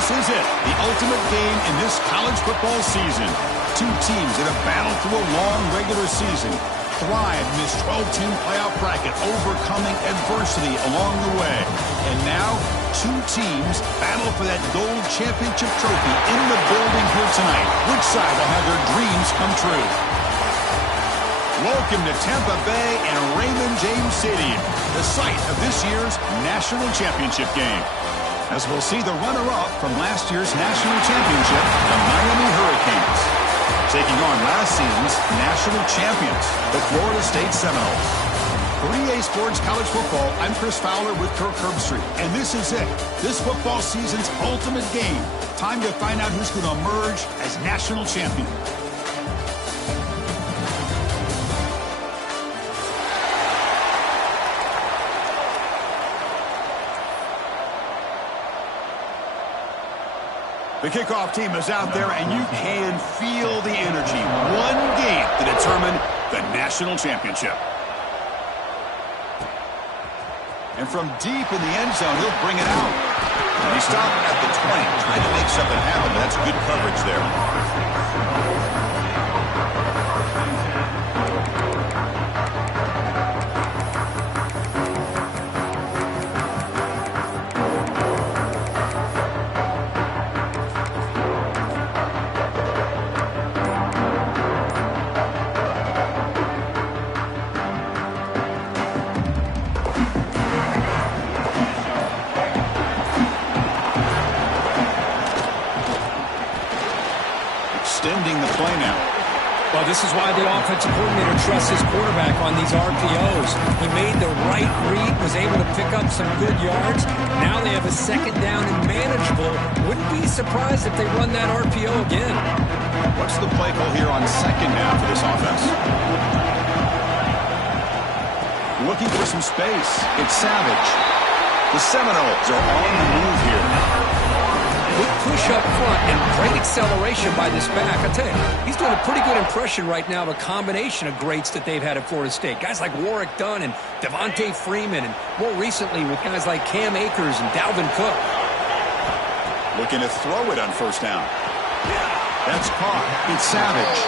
This is it, the ultimate game in this college football season. Two teams that have battled through a long regular season, thrived in this 12-team playoff bracket, overcoming adversity along the way. And now, two teams battle for that gold championship trophy in the building here tonight. Which side will have their dreams come true? Welcome to Tampa Bay and Raymond James Stadium, the site of this year's national championship game. As we'll see the runner-up from last year's national championship, the Miami Hurricanes, taking on last season's national champions, the Florida State Seminoles. For EA Sports College Football, I'm Chris Fowler with Kirk Herbstreit, and this is it, this football season's ultimate game. Time to find out who's going to emerge as national champion. The kickoff team is out there, and you can feel the energy. One game to determine the national championship. And from deep in the end zone, he'll bring it out. And he stopped at the 20, trying to make something happen, but that's good coverage there. Extending the play now. Well, this is why the offensive coordinator trusts his quarterback on these RPOs. He made the right read, was able to pick up some good yards. Now they have a second down and manageable. Wouldn't be surprised if they run that RPO again. What's the play call here on second down for this offense? Looking for some space. It's Savage. The Seminoles are on the move here. Good push up front and great acceleration by this back. I tell you, he's doing a pretty good impression right now of a combination of greats that they've had at Florida State. Guys like Warrick Dunn and Devontae Freeman, and more recently with guys like Cam Akers and Dalvin Cook. Looking to throw it on first down. That's caught. It's Savage.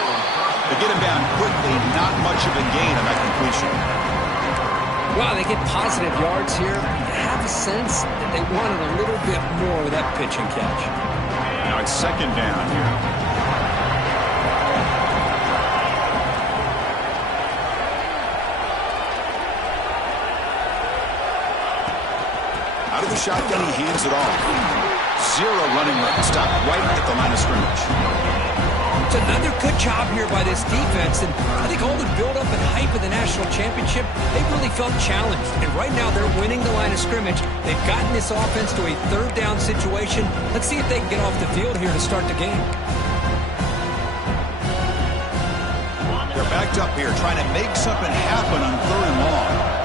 They get him down quickly, not much of a gain on that completion. Well, they get positive yards here. You have a sense that they wanted a little bit more of that pitch and catch. Now it's second down here. Out of the shotgun, he hands it off. Zero running room. Stop right at the line of scrimmage. It's another good job here by this defense, and I think all the build-up and hype of the national championship, they really felt challenged. And right now they're winning the line of scrimmage. They've gotten this offense to a third down situation. Let's see if they can get off the field here to start the game. They're backed up here trying to make something happen on third and long.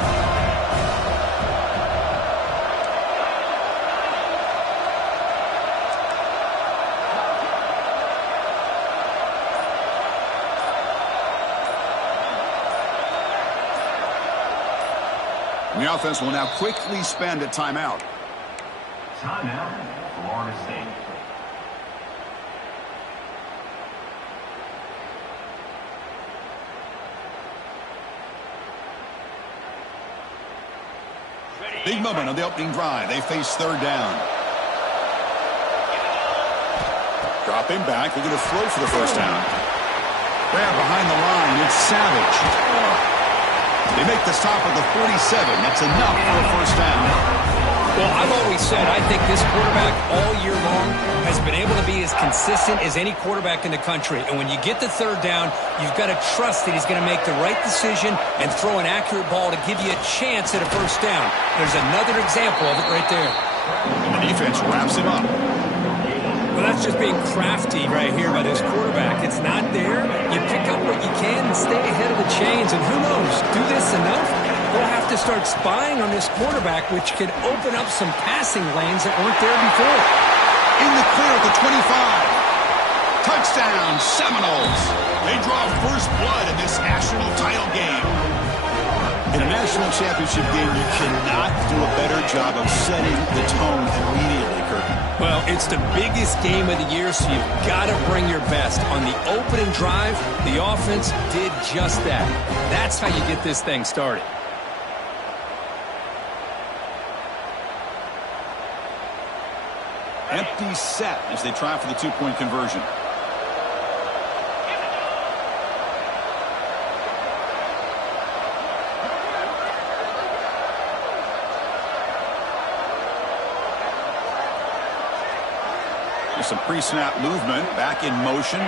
The offense will now quickly spend a timeout. Timeout, Florida State. Big moment on the opening drive. They face third down. Dropping back. They're going to throw for the first down. Grab behind the line. It's Savage. They make the stop at the 47. That's enough for a first down. Well, I've always said I think this quarterback all year long has been able to be as consistent as any quarterback in the country. And when you get the third down, you've got to trust that he's going to make the right decision and throw an accurate ball to give you a chance at a first down. There's another example of it right there. And the defense wraps him up. Well, that's just being crafty right here by this quarterback. It's not there. You pick up what you can and stay ahead of the chains. And who knows, do this enough, they'll have to start spying on this quarterback, which could open up some passing lanes that weren't there before. In the clear at the 25. Touchdown, Seminoles. They draw first blood in this national title game. In a national championship game, you cannot do a better job of setting the tone immediately, Kirk. Well, it's the biggest game of the year, so you've got to bring your best. On the opening drive, the offense did just that. That's how you get this thing started. Empty set as they try for the two-point conversion. There's some pre-snap movement, back in motion.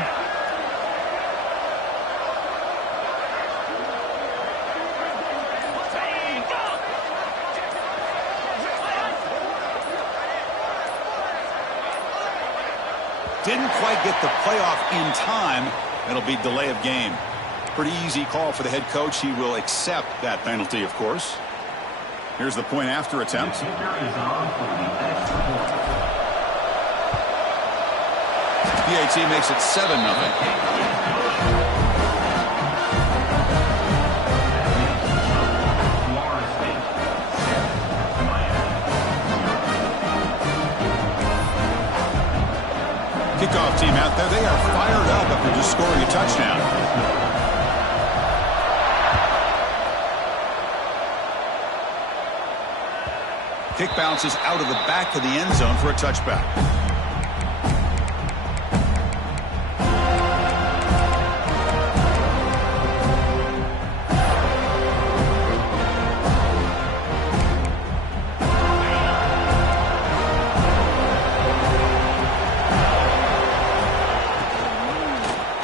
Didn't quite get the playoff in time. It'll be delay of game. Pretty easy call for the head coach. He will accept that penalty, of course. Here's the point after attempt. PAT makes it 7-0. Kickoff team out there. They are fired up after just scoring a touchdown. Kick bounces out of the back of the end zone for a touchback.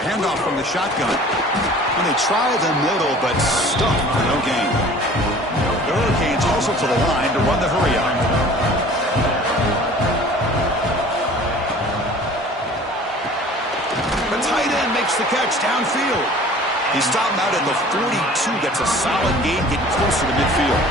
Handoff from the shotgun. And they try the middle, but stuck for no gain. The Hurricanes also to the line to run the hurry up. The tight end makes the catch downfield. He stopped him out at the 42. Gets a solid gain, getting closer to midfield.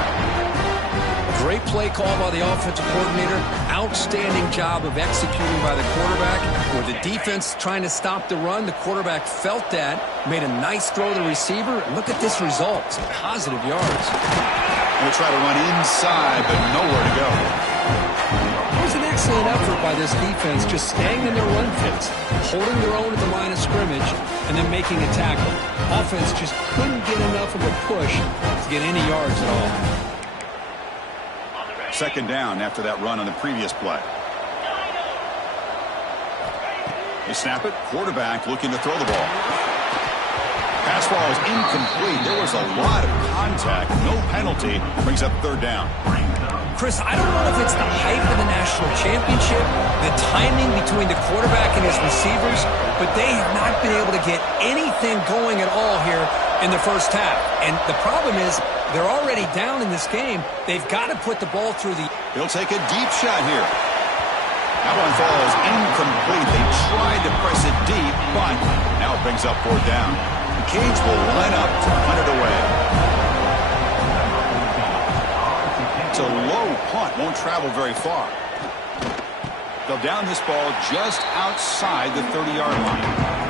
Great play call by the offensive coordinator. Outstanding job of executing by the quarterback. With the defense trying to stop the run, the quarterback felt that, made a nice throw to the receiver. Look at this result. Some positive yards. We'll try to run inside, but nowhere to go. It was an excellent effort by this defense, just staying in their run fits, holding their own at the line of scrimmage, and then making a tackle. Offense just couldn't get enough of a push to get any yards at all. Second down after that run on the previous play. They snap it. Quarterback looking to throw the ball. Pass ball is incomplete. There was a lot of contact. No penalty. Brings up third down. Chris, I don't know if it's the hype of the national championship, the timing between the quarterback and his receivers, but they have not been able to get anything going at all here in the first half. And the problem is they're already down in this game. They've got to put the ball through the... He'll take a deep shot here. That one falls incomplete. They tried to press it deep, but now it brings up fourth down. The Canes will line up to punt it away. It's a low punt. Won't travel very far. They'll down this ball just outside the 30-yard line.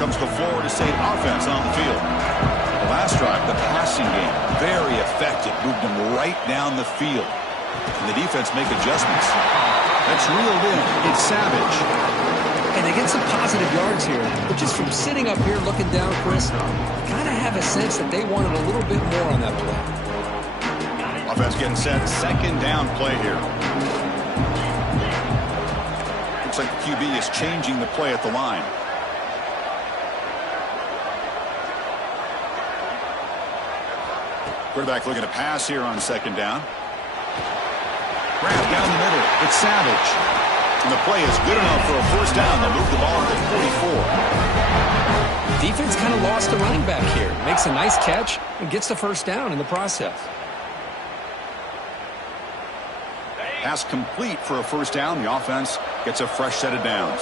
Comes the Florida State offense on the field. The last drive, the passing game, very effective. Moved them right down the field. And the defense make adjustments. That's reeled in. It's Savage. And they get some positive yards here. But just from sitting up here looking down, Chris, kind of have a sense that they wanted a little bit more on that play. Offense getting set. Second down play here. Looks like the QB is changing the play at the line. Quarterback looking to pass here on second down. Grab down the middle. It's Savage. And the play is good enough for a first down. They'll move the ball to the 44. Defense kind of lost the running back here. Makes a nice catch and gets the first down in the process. Pass complete for a first down. The offense gets a fresh set of downs.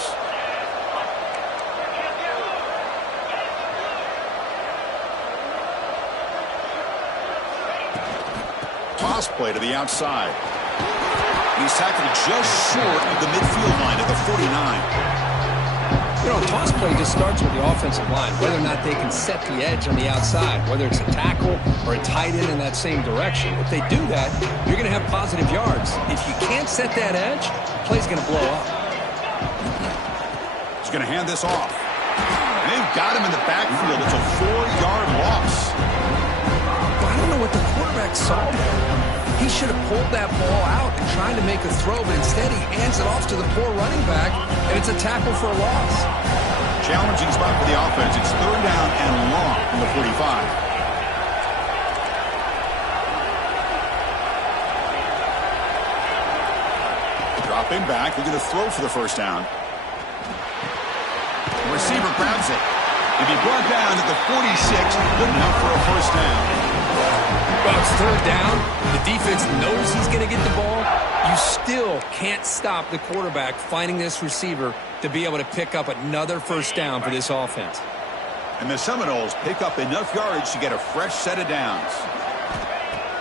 Toss play to the outside. He's tackled just short of the midfield line at the 49. You know, a toss play just starts with the offensive line, whether or not they can set the edge on the outside, whether it's a tackle or a tight end in that same direction. If they do that, you're going to have positive yards. If you can't set that edge, the play's going to blow up. He's going to hand this off. They've got him in the backfield. It's a 4-yard loss. I don't know what the quarterback saw there. He should have pulled that ball out and tried to make a throw, but instead he hands it off to the poor running back, and it's a tackle for a loss. Challenging spot for the offense. It's 3rd down and long from the 45. Dropping back, looking to throw for the 1st down. The receiver grabs it. And be brought down at the 46, good enough for a 1st down. Well, it's 3rd down. The defense knows he's going to get the ball. You still can't stop the quarterback finding this receiver to be able to pick up another 1st down for this offense. And the Seminoles pick up enough yards to get a fresh set of downs.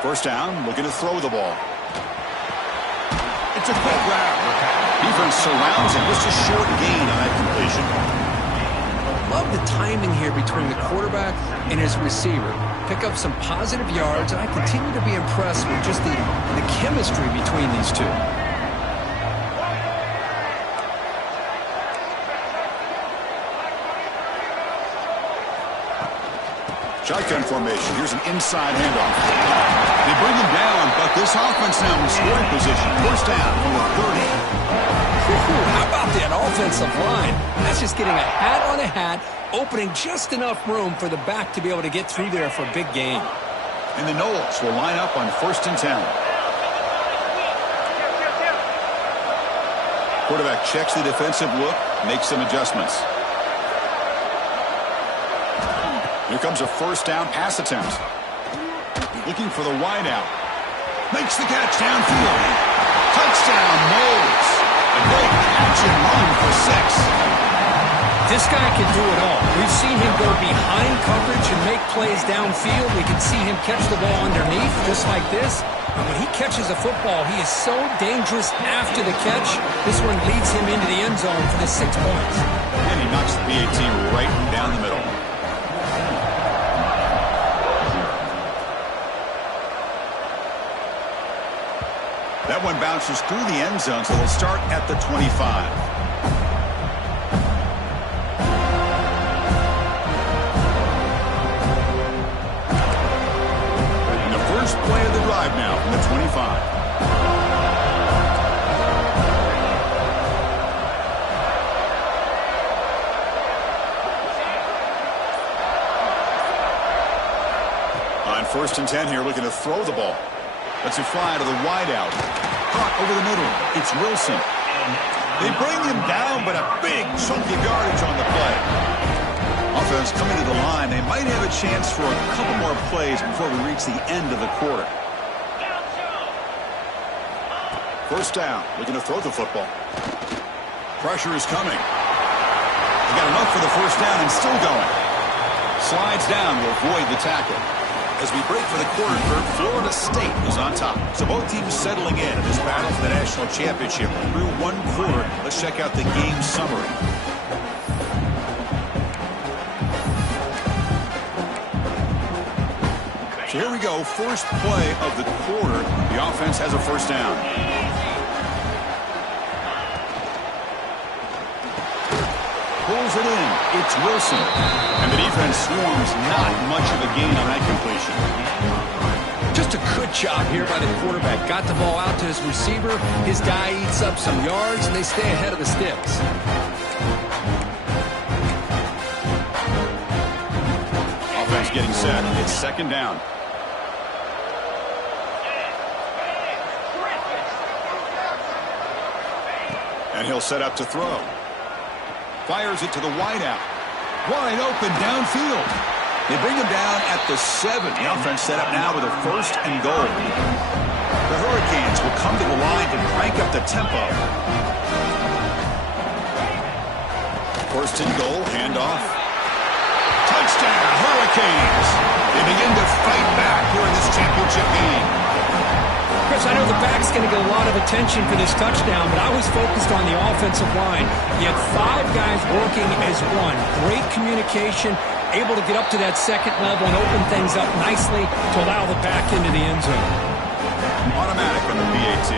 1st down, looking to throw the ball. It's a quick grab. Defense surrounds him. Just a short gain on that completion. Love the timing here between the quarterback and his receiver. Pick up some positive yards, and I continue to be impressed with just the chemistry between these two. Shotgun formation. Here's an inside handoff. They bring him down, but this offense now in scoring position. 1st down from the 30. How about that offensive line? That's just getting a hat on a hat, opening just enough room for the back to be able to get through there for a big gain. And the Noles will line up on 1st and 10. Quarterback checks the defensive look, makes some adjustments. Here comes a 1st down pass attempt. Looking for the wideout. Makes the catch downfield. Touchdown, Noles. A great catch and run for 6. This guy can do it all. We've seen him go behind coverage and make plays downfield. We can see him catch the ball underneath, just like this. And when he catches a football, he is so dangerous after the catch. This one leads him into the end zone for the 6 points. And he knocks the PAT right down the middle. That one bounces through the end zone, so they'll start at the 25. And the first play of the drive now from the 25. On 1st and 10 here, looking to throw the ball. Let's it fly to the wideout. Caught over the middle. It's Wilson. They bring him down, but a big chunk of yardage on the play. Offense coming to the line. They might have a chance for a couple more plays before we reach the end of the quarter. 1st down. Looking to throw the football. Pressure is coming. He got enough for the 1st down and still going. Slides down to avoid the tackle. As we break for the quarter, Florida State is on top. So both teams settling in this battle for the national championship. Through 1 quarter, let's check out the game summary. So here we go, first play of the quarter. The offense has a 1st down. Pulls it in. It's Wilson. And the defense swarms. Not much of a gain on that completion. Just a good job here by the quarterback. Got the ball out to his receiver. His guy eats up some yards, and they stay ahead of the sticks. Offense getting set. It's 2nd down. And he'll set up to throw. Fires it to the wideout. Wide open downfield. They bring him down at the 7. The offense set up now with a 1st and goal. The Hurricanes will come to the line to crank up the tempo. 1st and goal, handoff. Touchdown, Hurricanes. They begin to fight back here in this championship game. Chris, I know the back's going to get a lot of attention for this touchdown, but I was focused on the offensive line. You had 5 guys working as one. Great communication, able to get up to that second level and open things up nicely to allow the back into the end zone. Automatic on the PAT.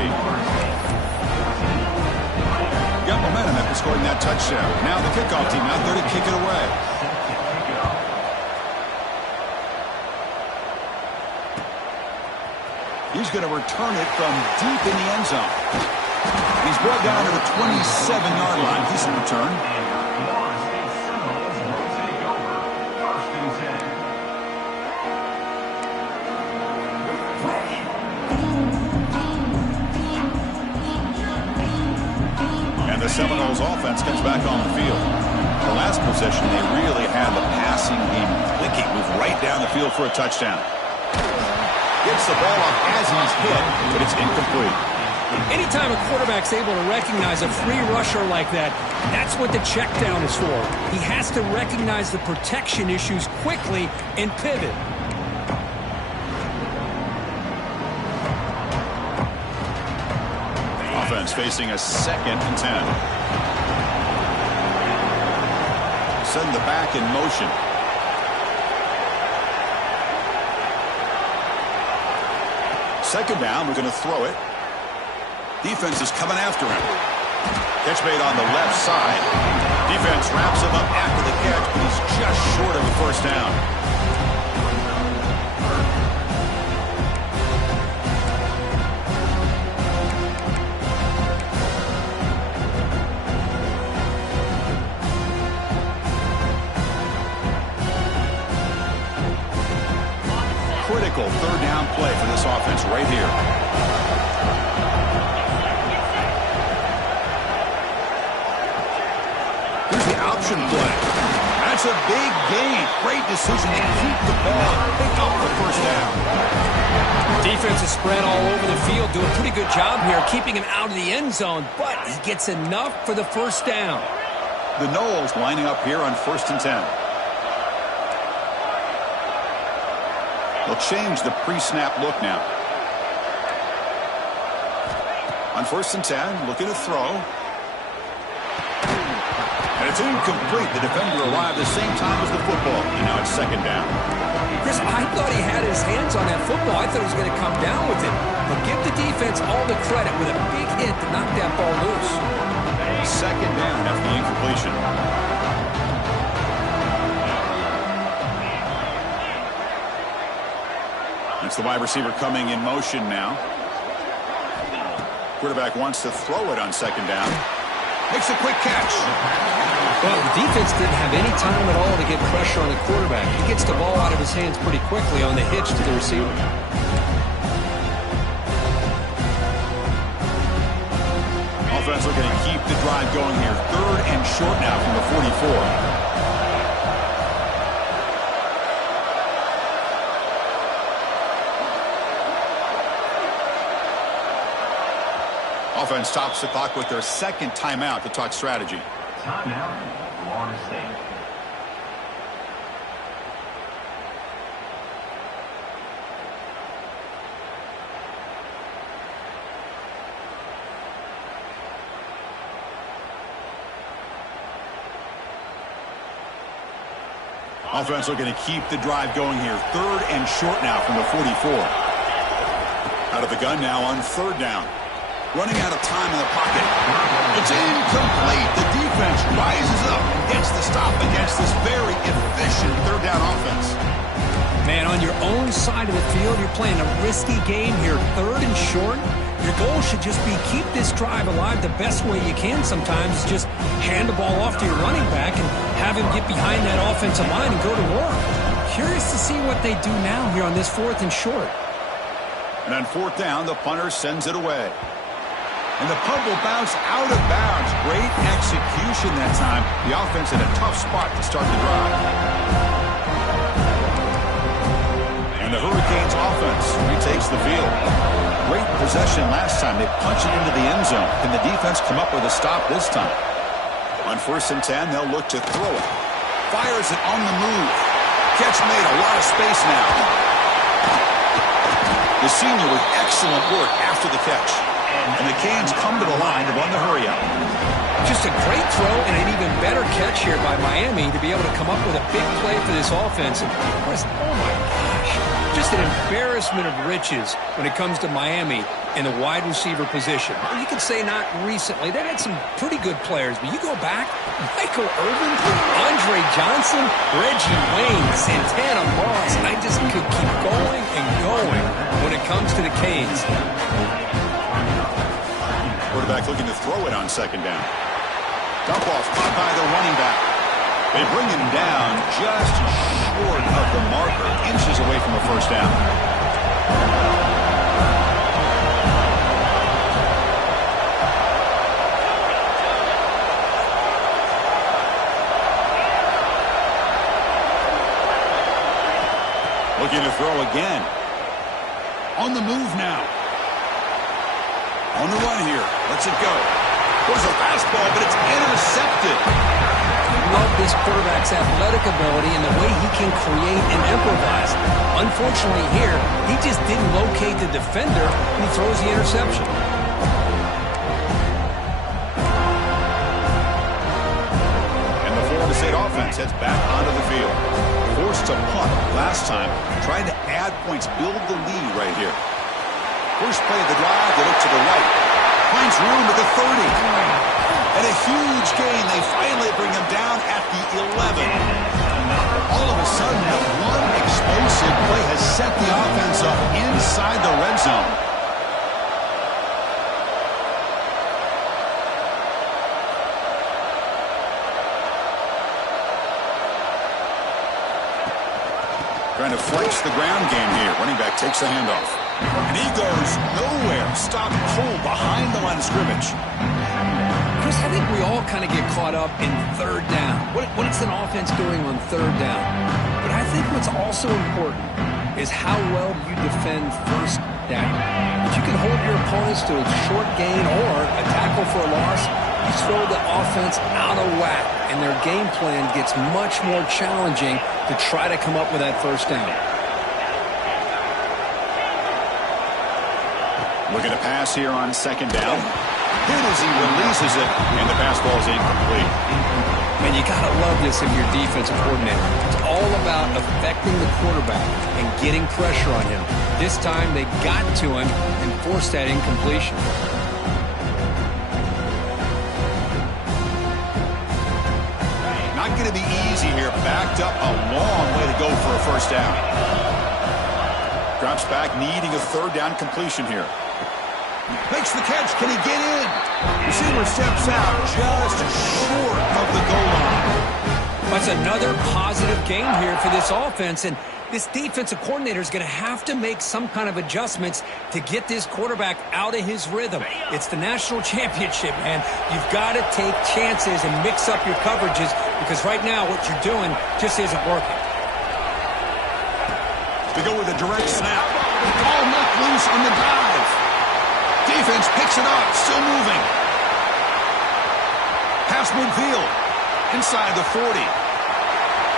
Got momentum after scoring that touchdown. Now the kickoff team out there to kick it away. He's going to return it from deep in the end zone. He's brought down to the 27-yard line. Decent return. And the Seminoles offense comes back on the field. The last possession, they really had the passing game clicking. Moved right down the field for a touchdown. Gets the ball off as he's hit, but it's incomplete. Anytime a quarterback's able to recognize a free rusher like that, that's what the check down is for. He has to recognize the protection issues quickly and pivot. Offense facing a 2nd and 10. Send the back in motion. Second down, we're going to throw it. Defense is coming after him. Catch made on the left side. Defense wraps him up after the catch, but he's just short of a first down. Critical 3rd down play for this offense right here. Here's the option play. That's a big gain. Great decision to keep the ball and pick up the first down. Defense is spread all over the field, doing a pretty good job here, keeping him out of the end zone, but he gets enough for the first down. The Noles lining up here on 1st and 10. They'll change the pre-snap look now. On 1st and 10, looking to throw. And it's incomplete. The defender arrived the same time as the football. And now it's 2nd down. Chris, I thought he had his hands on that football. I thought he was going to come down with it. But give the defense all the credit with a big hit to knock that ball loose. 2nd down after the incompletion. It's the wide receiver coming in motion now. Quarterback wants to throw it on 2nd down. Makes a quick catch. Well, the defense didn't have any time at all to get pressure on the quarterback. He gets the ball out of his hands pretty quickly on the hitch to the receiver. Offense looking to keep the drive going here. 3rd and short now from the 44. Offense stops the clock with their 2nd timeout to talk strategy. Timeout, Florida State. Offense looking to keep the drive going here. 3rd and short now from the 44. Out of the gun now on 3rd down. Running out of time in the pocket. It's incomplete. The defense rises up and gets the stop against this very efficient 3rd down offense. Man, on your own side of the field, you're playing a risky game here. 3rd and short. Your goal should just be keep this drive alive the best way you can sometimes. Just hand the ball off to your running back and have him get behind that offensive line and go to work. Curious to see what they do now here on this 4th and short. And on 4th down, the punter sends it away. And the punt will bounce out of bounds. Great execution that time. The offense in a tough spot to start the drive. And the Hurricanes offense retakes the field. Great possession last time. They punch it into the end zone. Can the defense come up with a stop this time? On 1st and 10, they'll look to throw it. Fires it on the move. Catch made. A lot of space now. The senior with excellent work after the catch. And the Canes come to the line to run the hurry up. Just a great throw and an even better catch here by Miami to be able to come up with a big play for this offense. And Chris, oh my gosh, just an embarrassment of riches when it comes to Miami in the wide receiver position. You could say not recently. They've had some pretty good players, but you go back, Michael Irvin, Andre Johnson, Reggie Wayne, Santana Moss. I just could keep going and going when it comes to the Canes. Quarterback looking to throw it on second down. Dump off caught by the running back. They bring him down just short of the marker, inches away from a first down. Looking to throw again. On the move now. On the run here. Lets it go. There's a fastball, but it's intercepted. Love this quarterback's athletic ability and the way he can create and improvise. Unfortunately here, he just didn't locate the defender and he throws the interception. And the Florida State offense heads back onto the field. Forced to punt last time, trying to add points, build the lead right here. First play of the drive, they look to the right. Finds room at the 30. And a huge gain. They finally bring him down at the 11. All of a sudden, that one explosive play has set the offense up inside the red zone. Trying to flex the ground game here. Running back takes the handoff. And he goes nowhere. Stopped cold behind the line of scrimmage. Chris, I think we all kind of get caught up in third down. What is an offense doing on third down? But I think what's also important is how well you defend first down. If you can hold your opponents to a short gain or a tackle for a loss, you throw the offense out of whack, and their game plan gets much more challenging to try to come up with that first down. Looking to pass here on second down. Hit as he releases it, and the pass ball is incomplete. Man, you got to love this if you're defensive coordinator. It's all about affecting the quarterback and getting pressure on him. This time they got to him and forced that incompletion. Not going to be easy here. Backed up a long way to go for a first down. Drops back, needing a third down completion here. Makes the catch. Can he get in? Receiver steps out just short of the goal line. That's another positive game here for this offense, and this defensive coordinator is going to have to make some kind of adjustments to get this quarterback out of his rhythm. It's the national championship, man. You've got to take chances and mix up your coverages because right now what you're doing just isn't working. To go with a direct snap. The ball knocked loose on the dive. Defense picks it up, still moving. Pass midfield. Inside the 40.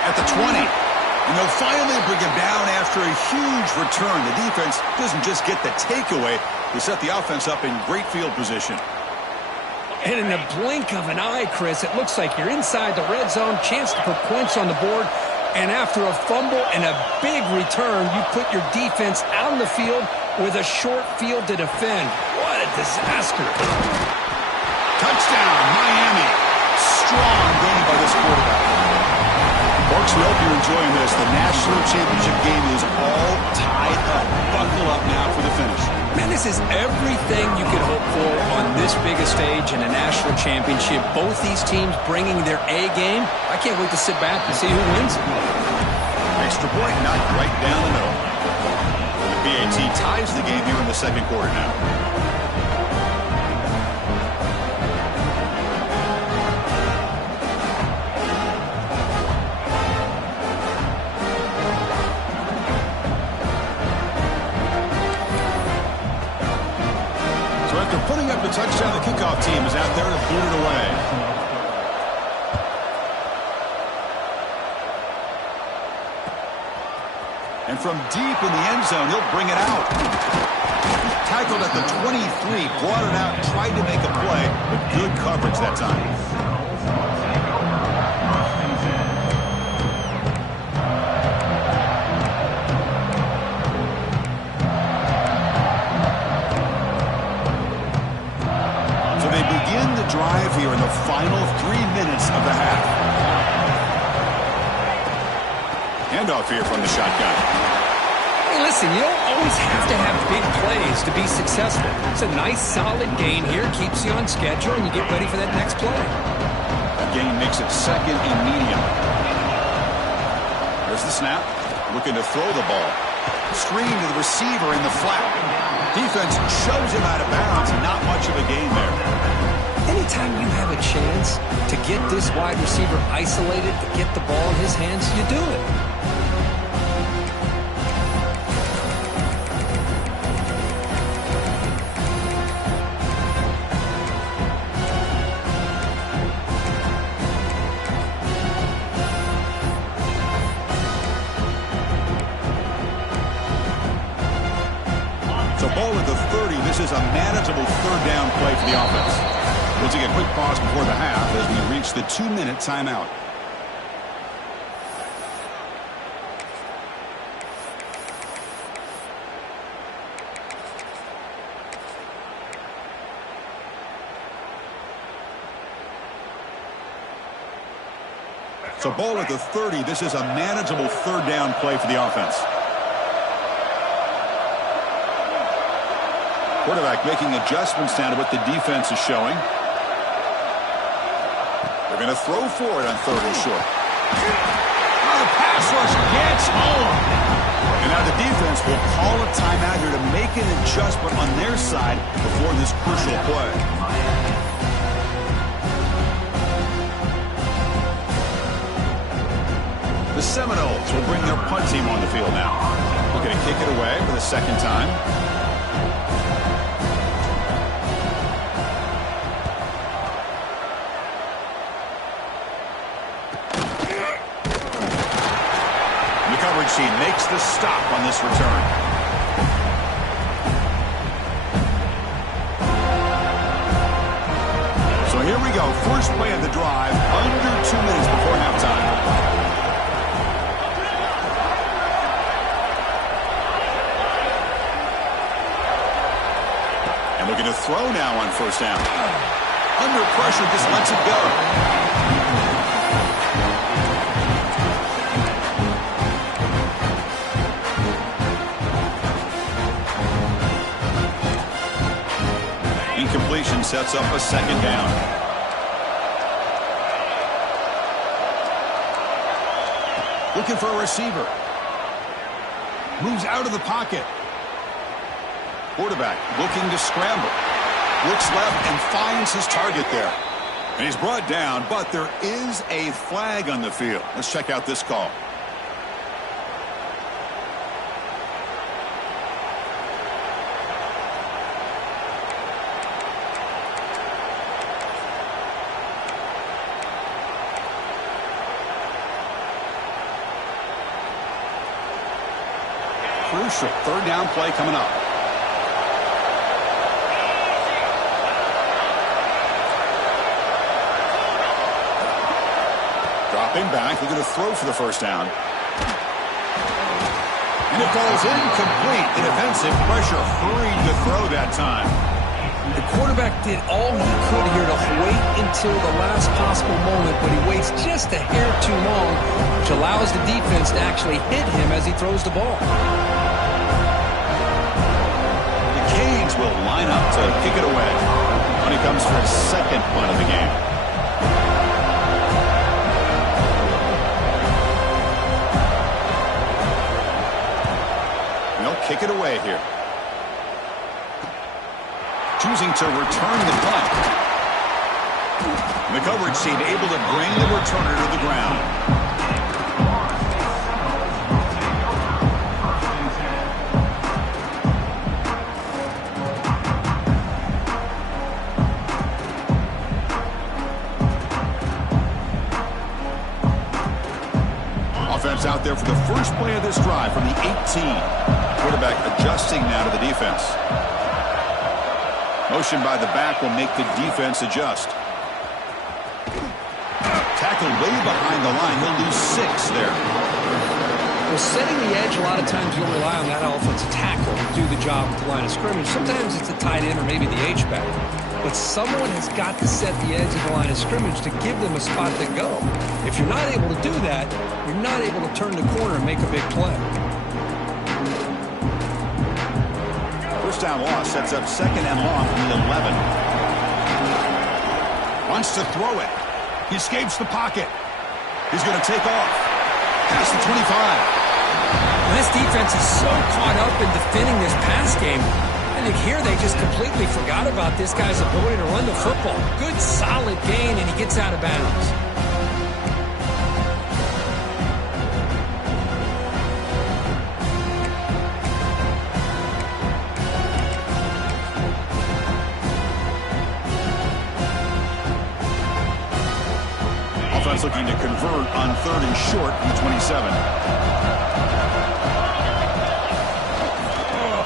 At the 20. And they'll finally bring him down after a huge return. The defense doesn't just get the takeaway. They set the offense up in great field position. And in the blink of an eye, Chris, it looks like you're inside the red zone. Chance to put points on the board. And after a fumble and a big return, you put your defense out on the field with a short field to defend. What a disaster. Touchdown, Miami. Strong game by this quarterback. Folks, we hope you're enjoying this. The national championship game is all tied up. Buckle up now for the finish. Man, this is everything you could hope for on this biggest stage in a national championship. Both these teams bringing their A game. I can't wait to sit back and see who wins. Extra point knocked right down the middle. The BAT ties the game here in the second quarter now. Putting up the touchdown, the kickoff team is out there to boot it away. And from deep in the end zone, he'll bring it out. Tackled at the 23, brought it out, tried to make a play, but good coverage that time. So they begin the drive here in the final 3 minutes of the half. Handoff here from the shotgun. Hey, listen, you don't always have to have big plays to be successful. It's a nice, solid gain here. Keeps you on schedule, and you get ready for that next play. That gain makes it second and medium. There's the snap. Looking to throw the ball. Screen to the receiver in the flat. Defense shoves him out of bounds. Not much of a gain there. Anytime you have a chance to get this wide receiver isolated, to get the ball in his hands, you do it. So ball at the 30. This is a manageable third down play for the offense. We'll take a quick pause before the half as we reach the 2-minute timeout. So ball at the 30. This is a manageable third down play for the offense. Quarterback making adjustments down to what the defense is showing. They're going to throw for it on third and short. The pass rush gets home. And now the defense will call a timeout here to make an adjustment on their side before this crucial play. The Seminoles will bring their punt team on the field now. Looking to kick it away for the second time. She makes the stop on this return. So here we go. First play of the drive, under 2 minutes before halftime. And looking to throw now on first down. Under pressure, just lets it go. Completion sets up a second down. Looking for a receiver. Moves out of the pocket. Quarterback looking to scramble. Looks left and finds his target there. And he's brought down, but there is a flag on the field. Let's check out this call. Crucial third down play coming up. Dropping back, looking to throw for the first down. And it falls incomplete. The defensive pressure hurried to throw that time. The quarterback did all he could here to wait until the last possible moment, but he waits just a hair too long, which allows the defense to actually hit him as he throws the ball. Will line up to kick it away when he comes for his second punt of the game. And they'll kick it away here. Choosing to return the punt. And the coverage team able to bring the returner to the ground. Offense out there for the first play of this drive from the 18. Quarterback adjusting now to the defense. Motion by the back will make the defense adjust. Tackled way behind the line. He'll lose 6 there. Well, setting the edge, a lot of times you'll rely on that offensive tackle to do the job at the line of scrimmage. Sometimes it's a tight end or maybe the H-back. But someone has got to set the edge of the line of scrimmage to give them a spot to go. If you're not able to do that, you're not able to turn the corner and make a big play. First down loss sets up 2nd and long from the 11. Wants to throw it. He escapes the pocket. He's going to take off. Past the 25. This defense is so caught up in defending this pass game. I think here they just completely forgot about this guy's ability to run the football. Good, solid gain, and he gets out of bounds. Offense looking to convert on 3rd and short from the 27.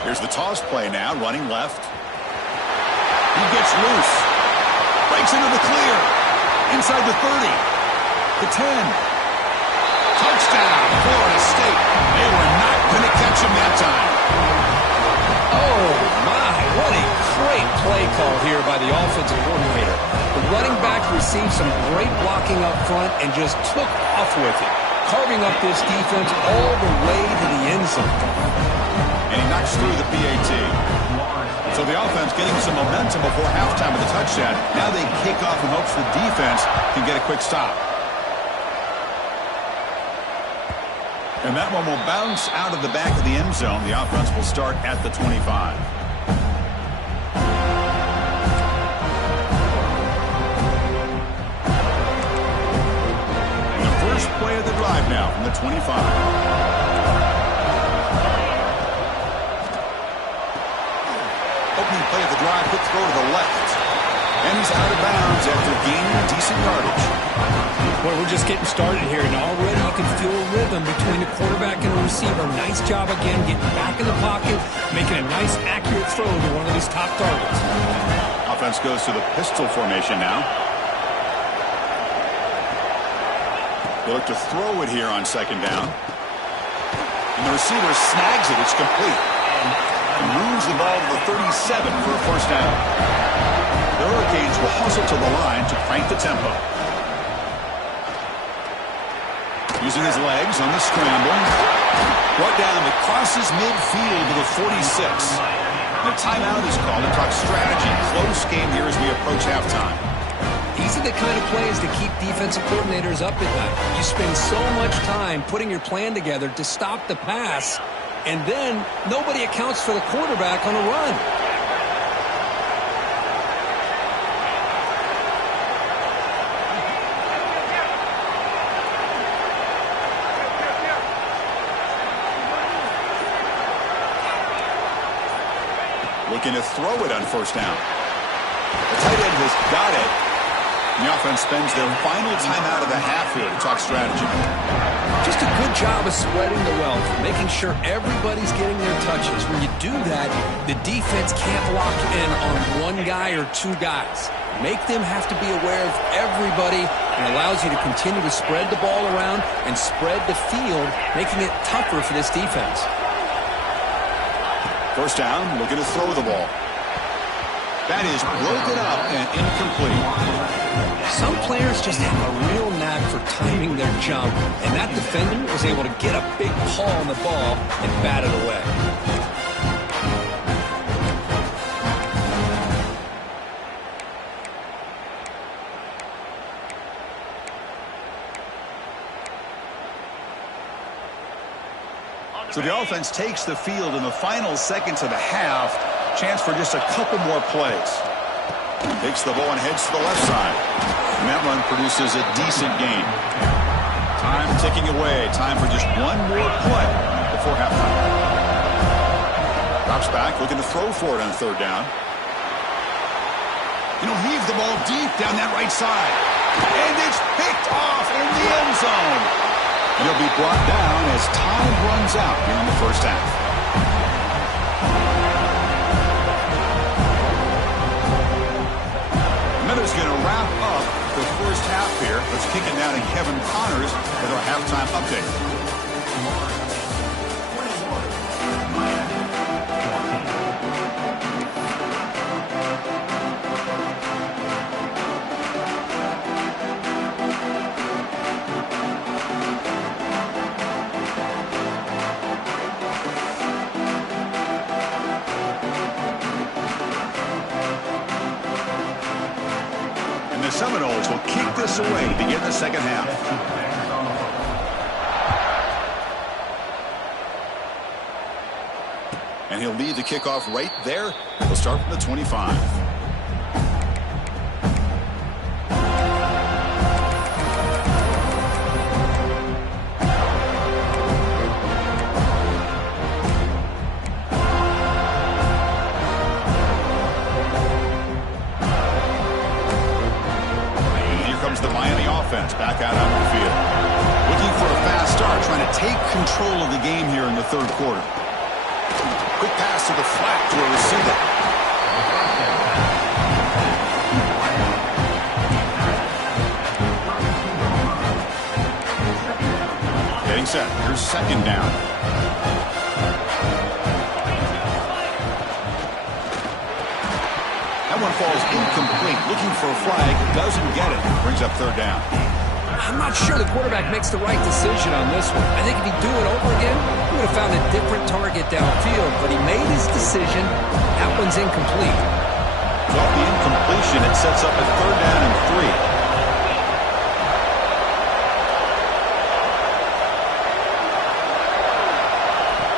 Here's the toss play now, running left. He gets loose. Breaks into the clear. Inside the 30. The 10. Touchdown, Florida State. They were not going to catch him that time. Oh, my. What a great play call here by the offensive coordinator. The running back received some great blocking up front and just took off with it, carving up this defense all the way to the end zone. And he knocks through the PAT. So the offense getting some momentum before halftime with the touchdown. Now they kick off in hopes the defense can get a quick stop. And that one will bounce out of the back of the end zone. The offense will start at the 25. And the first play of the drive now from the 25. Opening play of the drive, quick throw to the left. And he's out of bounds after gaining decent yardage. Well, we're just getting started here, and already you can feel a rhythm between the quarterback and the receiver. Nice job again getting back in the pocket, making a nice, accurate throw to one of these top targets. Offense goes to the pistol formation now. They look to throw it here on 2nd down. And the receiver snags it. It's complete. And moves the ball to the 37 for a first down. The Hurricanes will hustle to the line to crank the tempo. Using his legs on the scramble. Brought down that crosses midfield to the 46. The timeout is called to talk strategy. Close game here as we approach halftime. These are the kind of plays that keep defensive coordinators up at night. You spend so much time putting your plan together to stop the pass, and then nobody accounts for the quarterback on a run. Looking to throw it on first down. The tight end has got it. The offense spends their final timeout of the half here to talk strategy. Just a good job of spreading the wealth, making sure everybody's getting their touches. When you do that, the defense can't lock in on one guy or 2 guys. Make them have to be aware of everybody, and allows you to continue to spread the ball around and spread the field, making it tougher for this defense. First down, looking to throw the ball. That is broken up and incomplete. Some players just have a real knack for timing their jump, and that defender was able to get a big paw on the ball and bat it away. So the offense takes the field in the final seconds of the half. Chance for just a couple more plays. Takes the ball and heads to the left side. And that run produces a decent gain. Time ticking away. Time for just one more play before halftime. Drops back, looking to throw for it on 3rd down. Heave the ball deep down that right side. And it's picked off in the end zone. And he'll be brought down as time runs out here in the first half. Miller's going to wrap up the first half here. Let's kick it down to Kevin Connors with our halftime update. The Seminoles will kick this away to begin the second half. And he'll lead the kickoff right there. We'll start from the 25. Back out on the field. Looking for a fast start, trying to take control of the game here in the third quarter. Quick pass to the flat to a receiver. Getting set. Here's second down. That one falls incomplete. Looking for a flag. Doesn't get it. Brings up third down. I'm not sure the quarterback makes the right decision on this one. I think if he'd do it over again, he would have found a different target downfield. But he made his decision. That one's incomplete. So off the incompletion, it sets up a third down and 3.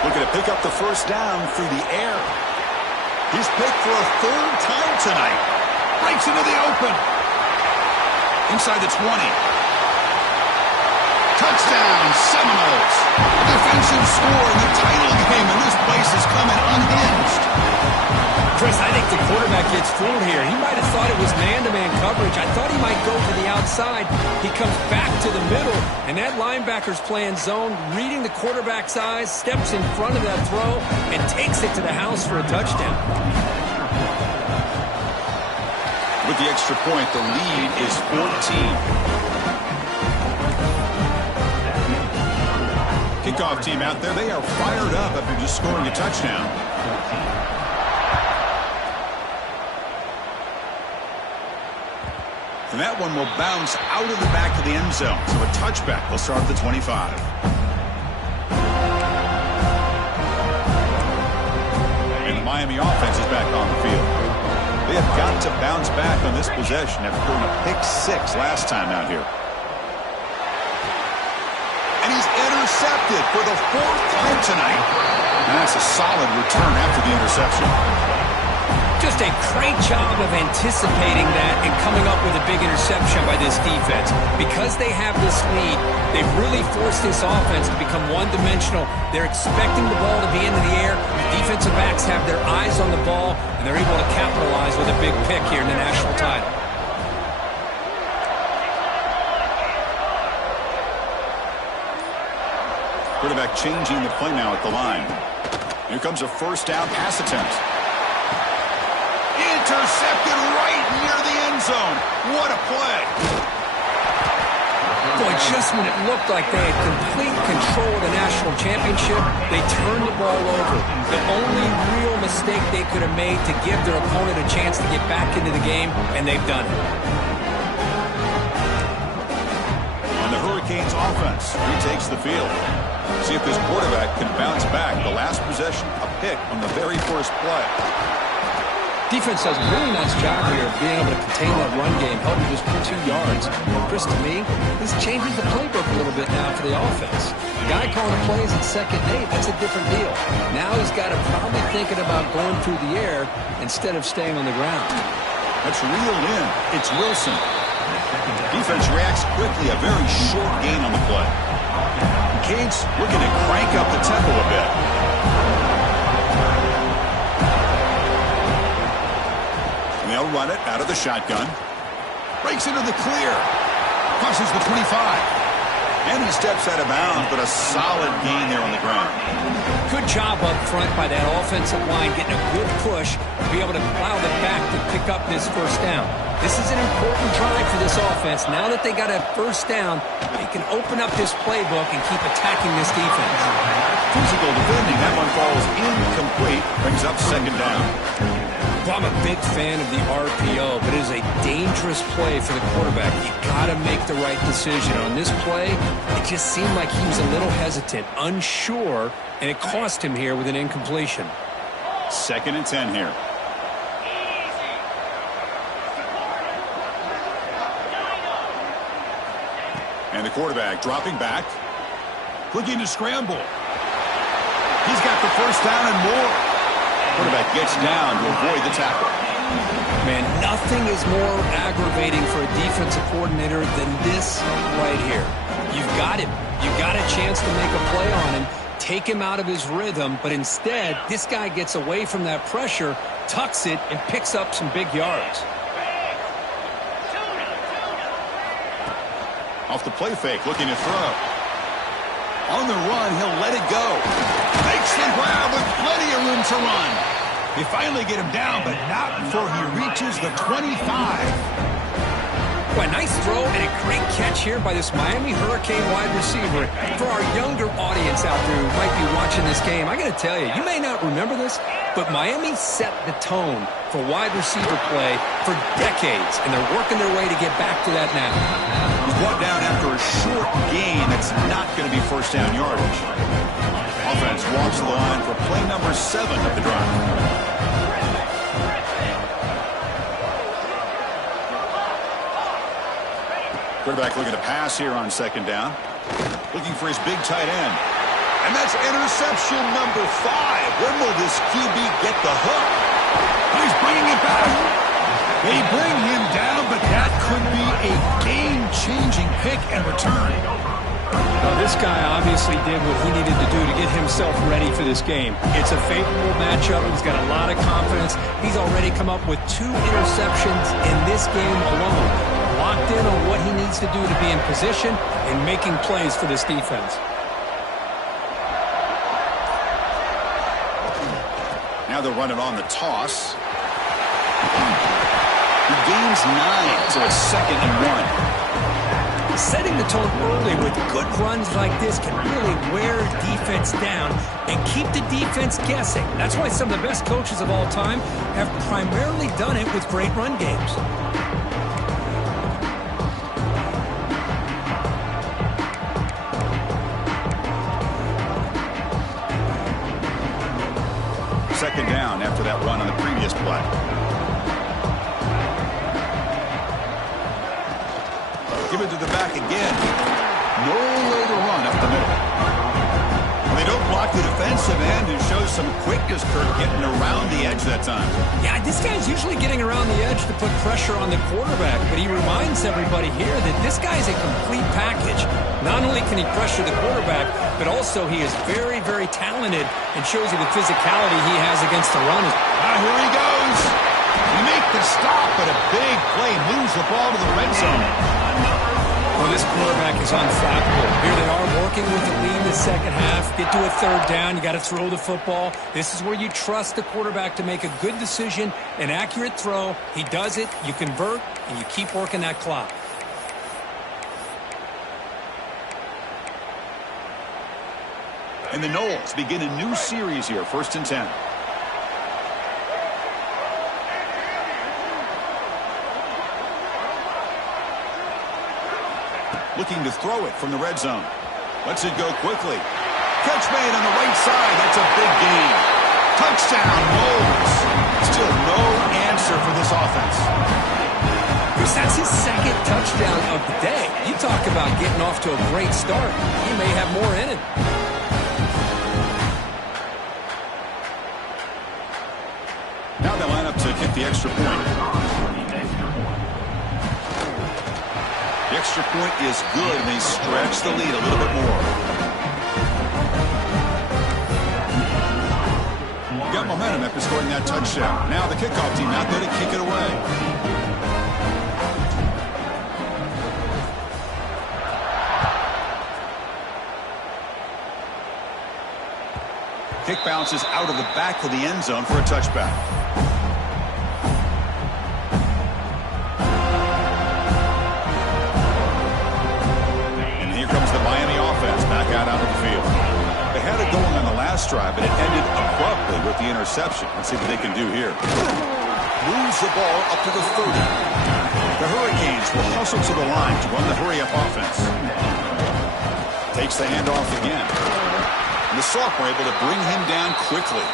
Looking to pick up the first down through the air. He's picked for a third time tonight. Breaks into the open. Inside the 20. Touchdown, Seminoles. Defensive score in the title game, and this place is coming unhinged. Chris, I think the quarterback gets fooled here. He might have thought it was man-to-man coverage. I thought he might go to the outside. He comes back to the middle, and that linebacker's playing zone, reading the quarterback's eyes, steps in front of that throw, and takes it to the house for a touchdown. With the extra point, the lead is 14. Kickoff team out there, they are fired up after just scoring a touchdown. And that one will bounce out of the back of the end zone. So a touchback will start at the 25. And the Miami offense is back on the field. They have got to bounce back on this possession after throwing a pick 6 last time out here. And he's intercepted for the 4th time tonight. And that's a solid return after the interception. Just a great job of anticipating that and coming up with a big interception by this defense. Because they have this lead, they've really forced this offense to become one-dimensional. They're expecting the ball to be into the air. Defensive backs have their eyes on the ball, and they're able to capitalize with a big pick here in the national title. Quarterback changing the play now at the line. Here comes a first down pass attempt. Intercepted right near the end zone. What a play. Boy, just when it looked like they had complete control of the national championship, they turned the ball over. The only real mistake they could have made to give their opponent a chance to get back into the game, and they've done it. And the Hurricanes offense retakes the field. See if this quarterback can bounce back. The last possession, a pick on the very first play. Defense does a really nice job here of being able to contain that run game, helping just 2 yards. Chris, to me, this changes the playbook a little bit now for the offense. The guy calling the plays at 2nd and 8, that's a different deal. Now he's got to probably thinking about going through the air instead of staying on the ground. That's reeled in. It's Wilson. Defense reacts quickly. A very short gain on the play. Cade's looking to crank up the tempo a bit. And they'll run it out of the shotgun. Breaks into the clear. Crosses the 25. And he steps out of bounds, but a solid gain there on the ground. Good job up front by that offensive line, getting a good push to be able to plow the back to pick up this first down. This is an important drive for this offense. Now that they got a first down, they can open up this playbook and keep attacking this defense. Physical defending. That one falls incomplete. Brings up second down. Well, I'm a big fan of the RPO, but it is a dangerous play for the quarterback. You got to make the right decision. On this play, it just seemed like he was a little hesitant, unsure, and it cost him here with an incompletion. 2nd and 10 here. And the quarterback dropping back, looking to scramble. He's got the first down and more. Quarterback gets down to avoid the tackle. Man, nothing is more aggravating for a defensive coordinator than this right here. You've got him. You've got a chance to make a play on him, take him out of his rhythm, but instead, this guy gets away from that pressure, tucks it, and picks up some big yards. Off the play fake, looking to throw. On the run, he'll let it go. Makes the grab with plenty of room to run. They finally get him down, but not before he reaches the 25. Well, a nice throw and a great catch here by this Miami Hurricane wide receiver. For our younger audience out there who might be watching this game, I got to tell you, you may not remember this, but Miami set the tone for wide receiver play for decades, and they're working their way to get back to that now. He's brought down after a short gain. That's not going to be first down yardage. Offense walks the line for play number 7 of the drive. Quarterback looking to pass here on 2nd down. Looking for his big tight end. And that's interception number 5. When will this QB get the hook? He's bringing it back. They bring him down, but that could be a game-changing pick and return. Well, this guy obviously did what he needed to do to get himself ready for this game. It's a favorable matchup. He's got a lot of confidence. He's already come up with 2 interceptions in this game alone. Locked in on what he needs to do to be in position and making plays for this defense. Now they're running on the toss. He gains 9, so it's 2nd and 1. Setting the tone early with good runs like this can really wear defense down and keep the defense guessing. That's why some of the best coaches of all time have primarily done it with great run games. Second down after that run on the previous play. Give it to the back again. No way to run up the middle. Well, they don't block the defensive end and shows some quickness, Kirk, getting around the edge that time. Yeah, this guy's usually getting around the edge to put pressure on the quarterback, but he reminds everybody here that this guy's a complete package. Not only can he pressure the quarterback, but also he is very, very talented and shows you the physicality he has against the run. Here he goes. He makes the stop, but a big play moves the ball to the red zone. Well, this quarterback is unflappable. Here they are working with the lead in the second half. Get to a 3rd down. You got to throw the football. This is where you trust the quarterback to make a good decision, an accurate throw. He does it, you convert, and you keep working that clock. And the Noles begin a new series here, 1st and 10. Looking to throw it from the red zone. Lets it go quickly. Catch made on the right side. That's a big gain. Touchdown, Noles. Still no answer for this offense. Chris, that's his 2nd touchdown of the day. You talk about getting off to a great start. He may have more in it. Now they line up to kick the extra point. The extra point is good, and they stretch the lead a little bit more. Got momentum after scoring that touchdown. Now the kickoff team out there to kick it away. Kick bounces out of the back of the end zone for a touchback. And here comes the Miami offense back out onto the field. They had it going on the last drive, but it ended abruptly with the interception. Let's see what they can do here. Moves the ball up to the 30. The Hurricanes will hustle to the line to run the hurry-up offense. Takes the handoff again. And the Sox were able to bring him down quickly.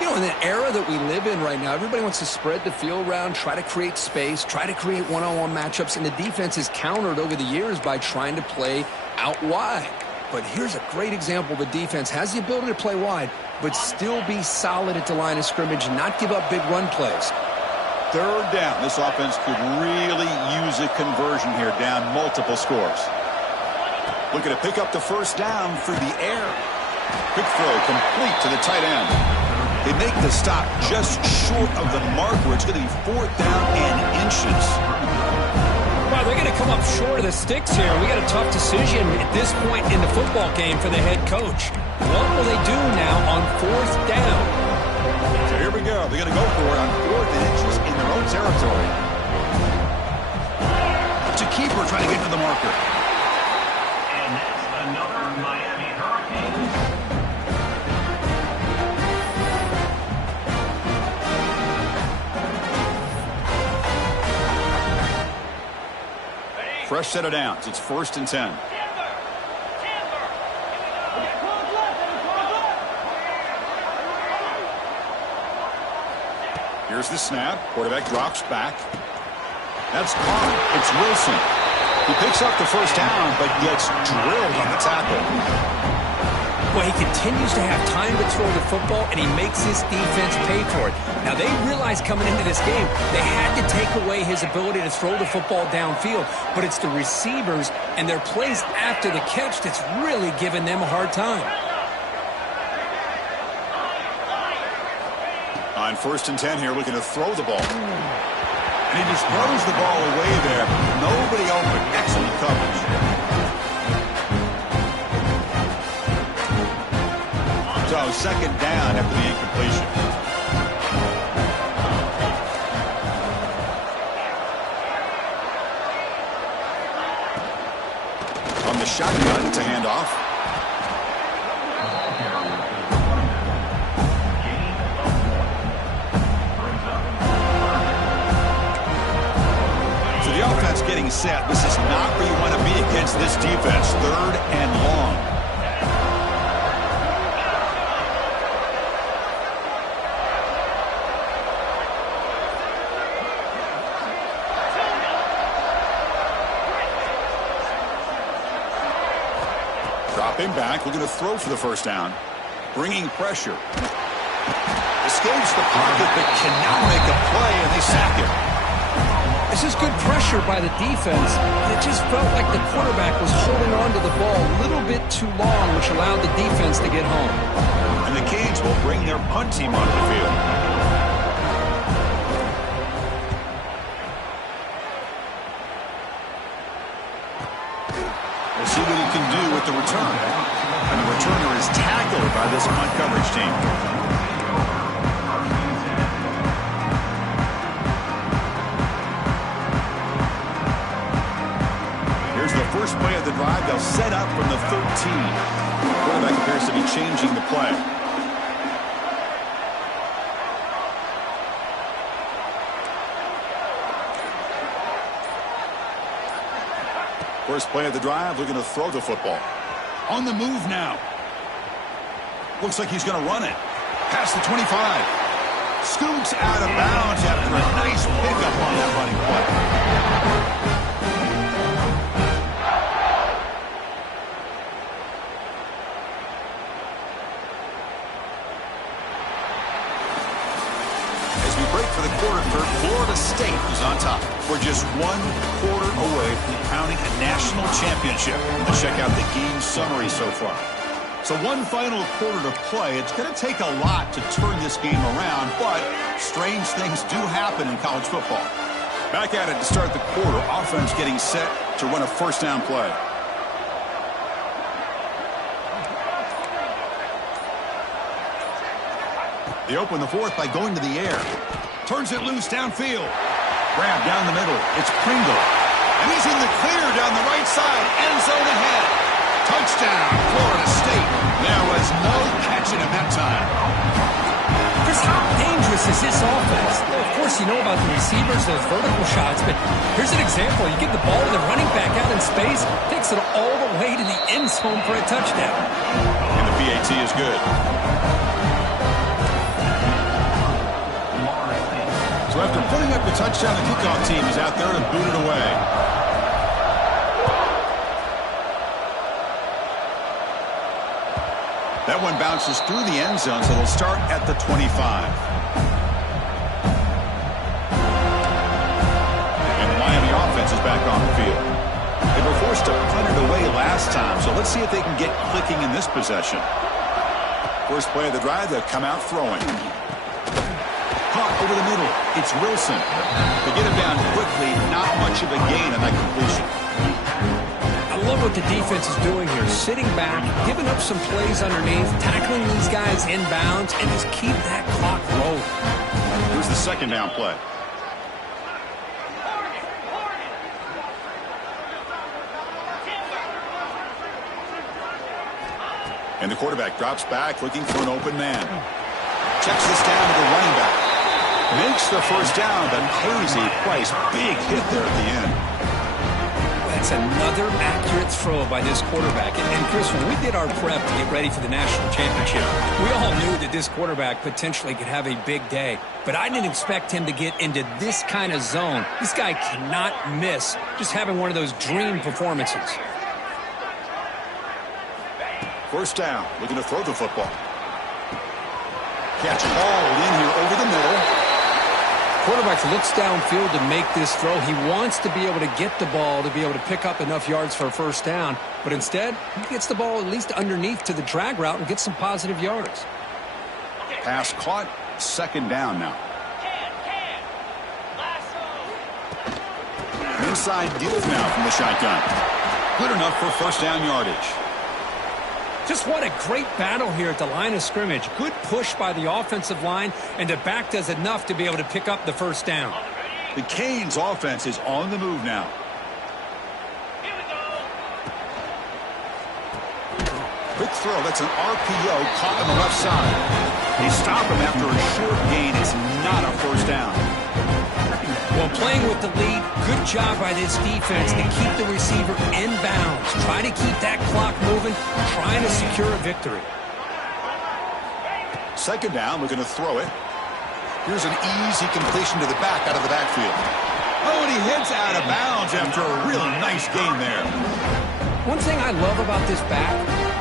You know, in the era that we live in right now, everybody wants to spread the field around, try to create space, try to create one-on-one matchups, and the defense is countered over the years by trying to play out wide. But here's a great example. The defense has the ability to play wide, but still be solid at the line of scrimmage, not give up big run plays. Third down. This offense could really use a conversion here, down multiple scores. Looking to pick up the first down through the air. Quick throw complete to the tight end. They make the stop just short of the marker. It's going to be 4th down and inches. Wow, they're going to come up short of the sticks here. We got a tough decision at this point in the football game for the head coach. What will they do now on 4th down? So here we go. They're going to go for it on 4th and inches in their own territory. It's a keeper trying to get to the marker. And that's another Miami Hurricanes. Fresh set of downs. It's 1st and 10. Here's the snap. Quarterback drops back. That's caught. It's Wilson. He picks up the first down, but gets drilled on the tackle. Well, he continues to have time to throw the football, and he makes his defense pay for it. Now, they realized coming into this game they had to take away his ability to throw the football downfield, but it's the receivers and their plays after the catch that's really giving them a hard time. On 1st and 10 here, looking to throw the ball. And he just throws the ball away there. Nobody open. Excellent coverage. So 2nd down after the incompletion. On the shotgun, it's a handoff. So the offense getting set. This is not where you want to be against this defense. 3rd and long. Dropping back, looking to throw for the first down. Bringing pressure. Escapes the pocket, but cannot make a play, and they sack him. This is good pressure by the defense. It just felt like the quarterback was holding on to the ball a little bit too long, which allowed the defense to get home. And the Canes will bring their punt team onto the field. We'll see what he can do with the return. And the returner is tackled by this punt coverage team. Here's the first play of the drive. They'll set up from the 13. The quarterback appears to be changing the play. First play of the drive, looking to throw the football. On the move now. Looks like he's going to run it. Past the 25. Scoots out of bounds after a nice pickup on that running play. As we break for the quarter, Florida State is on top. We're just 1 quarter away from crowning a national championship. Let's check out the game summary so far. So 1 final quarter to play. It's going to take a lot to turn this game around, but strange things do happen in college football. Back at it to start the quarter. Offense getting set to run a first down play. They open the fourth by going to the air. Turns it loose downfield. Grab down the middle. It's Pringle. And he's in the clear down the right side. End zone ahead. Touchdown, Florida State. There was no catching him that time. Chris, how dangerous is this offense? Well, of course, you know about the receivers, those vertical shots, but here's an example. You give the ball to the running back out in space, takes it all the way to the end zone for a touchdown. And the PAT is good. So after putting up the touchdown, the kickoff team is out there to boot it away. That one bounces through the end zone, so they'll start at the 25. And the Miami offense is back on the field. They were forced to punt it away last time, so let's see if they can get clicking in this possession. First play of the drive, they'll come out throwing. Caught over the middle. It's Wilson. To get him down quickly, not much of a gain on that completion. I love what the defense is doing here. Sitting back, giving up some plays underneath, tackling these guys inbounds, and just keep that clock rolling. Here's the second down play. And the quarterback drops back, looking for an open man. Checks this down to the running back. Makes the first down, but pays a price. Big hit there at the end. That's another accurate throw by this quarterback. And Chris, when we did our prep to get ready for the national championship, we all knew that this quarterback potentially could have a big day. But I didn't expect him to get into this kind of zone. This guy cannot miss just having one of those dream performances. First down, looking to throw the football. Catch hauled in here over the middle. Quarterback looks downfield to make this throw. He wants to be able to get the ball to be able to pick up enough yards for a first down. But instead, he gets the ball at least underneath to the drag route and gets some positive yards. Pass caught. Second down now. Inside deal now from the shotgun. Good enough for first down yardage. Just what a great battle here at the line of scrimmage. Good push by the offensive line, and the back does enough to be able to pick up the first down. The Canes offense is on the move now. Quick throw. That's an RPO caught on the left side. They stop him after a short gain. It's not a first down. Well, playing with the lead, good job by this defense to keep the receiver in bounds. Try to keep that clock moving, trying to secure a victory. Second down, we're going to throw it. Here's an easy completion to the back out of the backfield. Oh, and he hits out of bounds after a really nice gain there. One thing I love about this back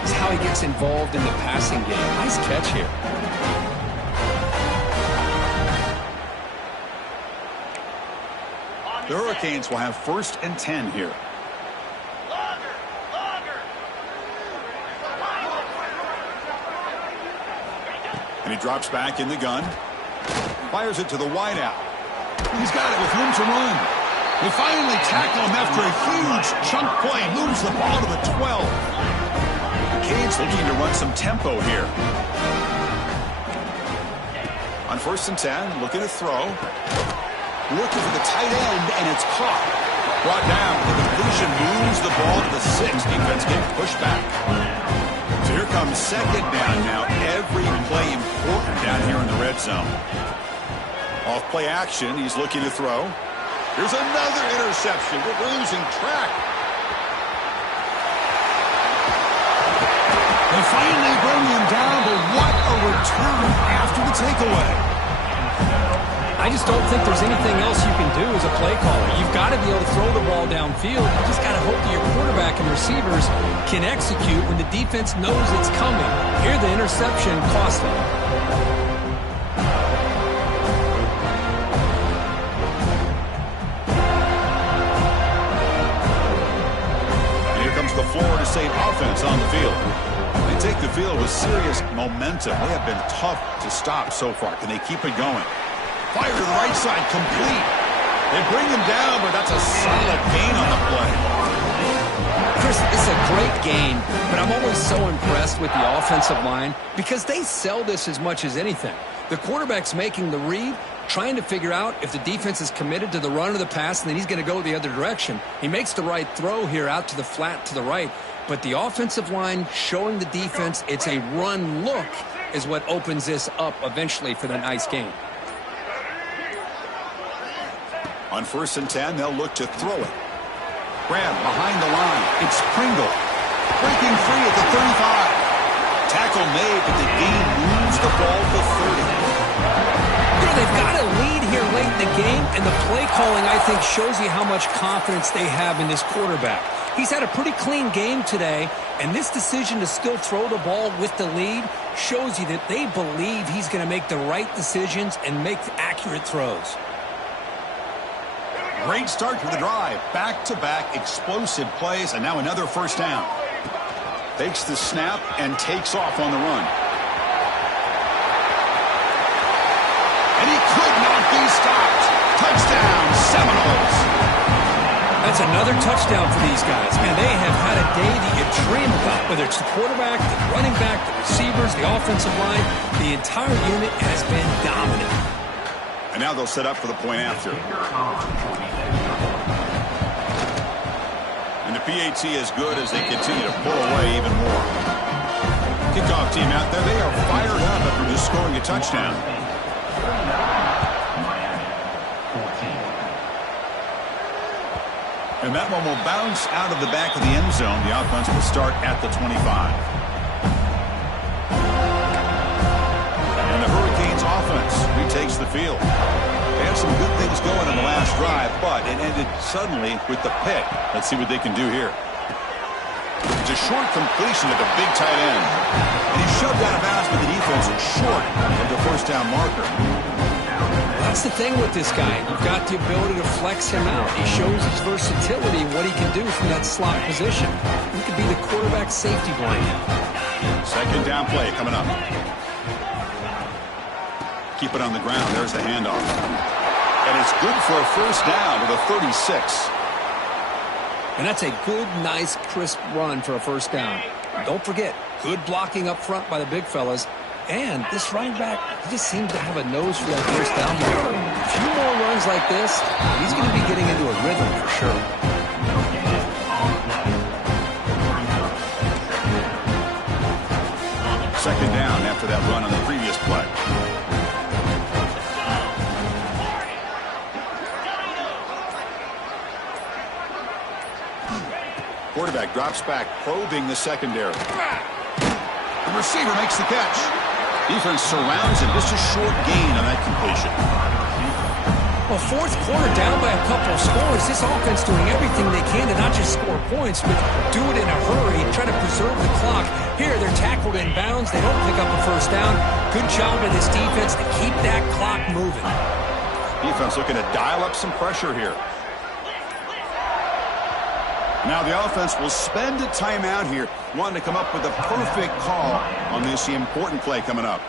is how he gets involved in the passing game. Nice catch here. The Hurricanes will have 1st and 10 here. And he drops back in the gun. Fires it to the wideout. He's got it with room to run. They finally tackle him after a huge chunk play. Moves the ball to the 12. The Canes looking to run some tempo here. On 1st and 10, looking to throw. Looking for the tight end, and it's caught. Brought down. The completion moves the ball to the 6. Defense getting pushed back. So here comes second down now. Every play important down here in the red zone. Off play action. He's looking to throw. Here's another interception. We're losing track. They finally bring him down, but what a return after the takeaway. I just don't think there's anything else you can do as a play caller. You've got to be able to throw the ball downfield. You just got to hope that your quarterback and receivers can execute when the defense knows it's coming. Here, the interception cost them. And here comes the Florida State offense on the field. They take the field with serious momentum. They have been tough to stop so far. Can they keep it going? Fire to the right side, complete. They bring him down, but that's a solid gain on the play. Chris, it's a great gain, but I'm always so impressed with the offensive line because they sell this as much as anything. The quarterback's making the read, trying to figure out if the defense is committed to the run or the pass, and then he's going to go the other direction. He makes the right throw here out to the flat to the right, but the offensive line showing the defense it's a run look is what opens this up eventually for the nice game. On 1st and 10, they'll look to throw it. Grab behind the line. It's Pringle. Breaking free at the 35. Tackle made, but the game moves the ball to 30. They've got a lead here late in the game, and the play calling, I think, shows you how much confidence they have in this quarterback. He's had a pretty clean game today, and this decision to still throw the ball with the lead shows you that they believe he's going to make the right decisions and make accurate throws. Great start to the drive. Back-to-back explosive plays, and now another first down. Takes the snap and takes off on the run. And he could not be stopped. Touchdown, Seminoles. That's another touchdown for these guys. Man, they have had a day that you dream about, whether it's the quarterback, the running back, the receivers, the offensive line. The entire unit has been dominant. And now they'll set up for the point after. And the PAT is good as they continue to pull away even more. Kickoff team out there, they are fired up after just scoring a touchdown. And that one will bounce out of the back of the end zone. The offense will start at the 25. And the Hurricanes offense retakes the field. They had some good things going in the last drive, but it ended suddenly with the pick. Let's see what they can do here. It's a short completion at the big tight end. And he shoved out of bounds, but the defense is short of the first down marker. That's the thing with this guy. You've got the ability to flex him out. He shows his versatility and what he can do from that slot position. He could be the quarterback safety blanket. Second down play coming up. Keep it on the ground. There's the handoff. And it's good for a first down to the 36. And that's a good, nice, crisp run for a first down. Don't forget, good blocking up front by the big fellas. And this running back, he just seems to have a nose for that first down marker. A few more runs like this, he's going to be getting into a rhythm for sure. Second down after that run on the previous play. Quarterback drops back, probing the secondary. The receiver makes the catch. Defense surrounds him. Just a short gain on that completion. Well, fourth quarter down by a couple of scores. This offense doing everything they can to not just score points, but do it in a hurry and try to preserve the clock. Here, they're tackled in bounds. They don't pick up a first down. Good job by this defense to keep that clock moving. Defense looking to dial up some pressure here. Now the offense will spend a timeout here, wanting to come up with a perfect call on this important play coming up.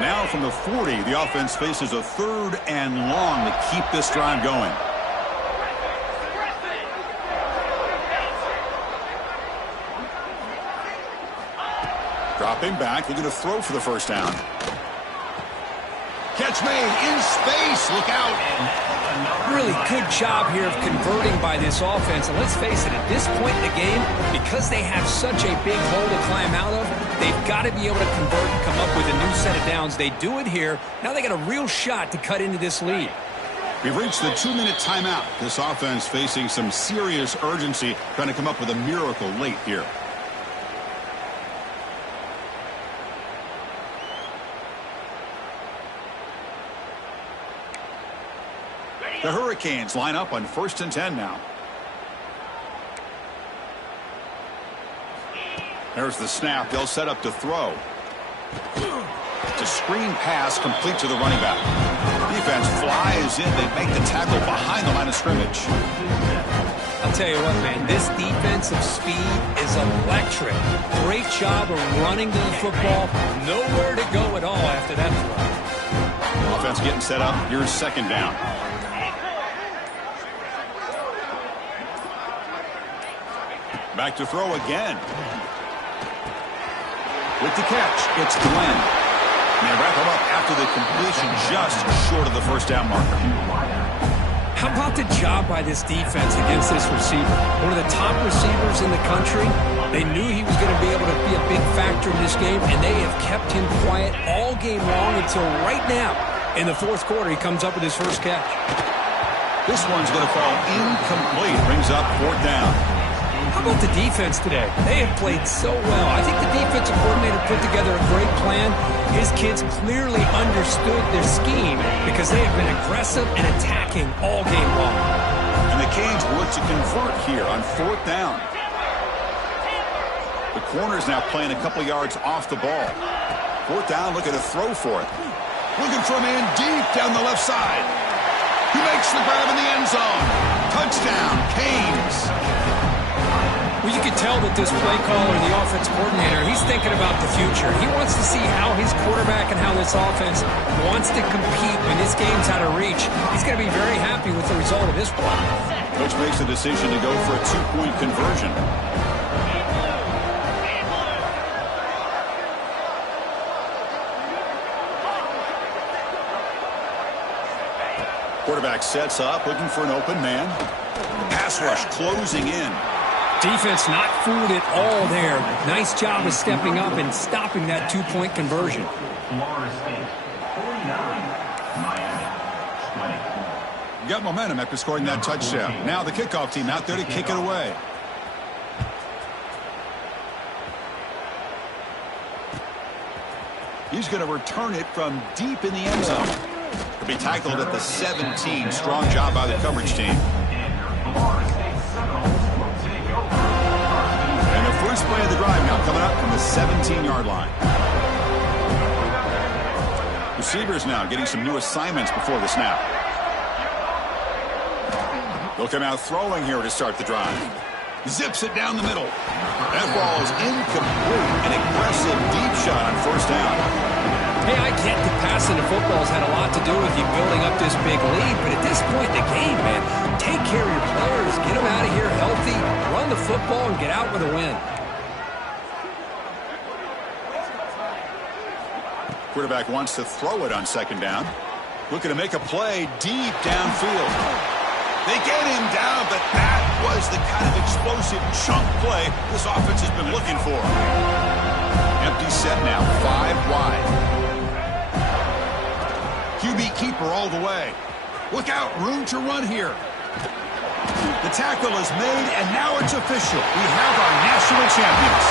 Now from the 40, the offense faces a third and long to keep this drive going. Dropping back, looking to throw for the first down. Catch made in space. Look out. Really good job here of converting by this offense. And let's face it, at this point in the game, because they have such a big hole to climb out of, they've got to be able to convert and come up with a new set of downs. They do it here. Now they got a real shot to cut into this lead. We've reached the 2-minute timeout. This offense facing some serious urgency, trying to come up with a miracle late here. The Hurricanes line up on 1st and 10 now. There's the snap. They'll set up to throw. It's a screen pass complete to the running back. Defense flies in. They make the tackle behind the line of scrimmage. I'll tell you what, man, this defensive speed is electric. Great job of running to the football. Nowhere to go at all after that throw. Offense getting set up. Here's second down. Back to throw again. With the catch, it's Glenn. And they wrap him up after the completion just short of the first down marker. How about the job by this defense against this receiver? One of the top receivers in the country. They knew he was going to be able to be a big factor in this game, and they have kept him quiet all game long until right now. In the fourth quarter, he comes up with his first catch. This one's going to fall incomplete. Brings up fourth down. How about the defense today? They have played so well. I think the defensive coordinator put together a great plan. His kids clearly understood their scheme because they have been aggressive and attacking all game long. And the Canes look to convert here on fourth down. The corner's now playing a couple yards off the ball. Fourth down, looking to throw for it. Looking for a man deep down the left side. He makes the grab in the end zone. Touchdown, Canes. Well, you can tell that this play caller, the offense coordinator, he's thinking about the future. He wants to see how his quarterback and how this offense wants to compete when this game's out of reach. He's going to be very happy with the result of this play. Coach makes the decision to go for a two-point conversion. Quarterback sets up, looking for an open man. Pass rush closing in. Defense not fooled at all there. Nice job of stepping up and stopping that two-point conversion. Florida State 49, Miami 24. Got momentum after scoring that touchdown. Now the kickoff team out there to kick it away. He's going to return it from deep in the end zone. He'll be tackled at the 17. Strong job by the coverage team. And the first play of the drive now coming up from the 17-yard line. Receivers now getting some new assignments before the snap. They'll come out throwing here to start the drive. Zips it down the middle. That ball is incomplete. An aggressive deep shot on first down. Hey, I get that passing the football's had a lot to do with you building up this big lead, but at this point in the game, man, take care of your players. Get them out of here healthy, run the football, and get out with a win. Quarterback wants to throw it on second down. Looking to make a play deep downfield. They get him down, but that was the kind of explosive chunk play this offense has been looking for. Empty set now, 5 wide. QB keeper all the way. Look out, room to run here. The tackle is made, and now it's official. We have our national champions.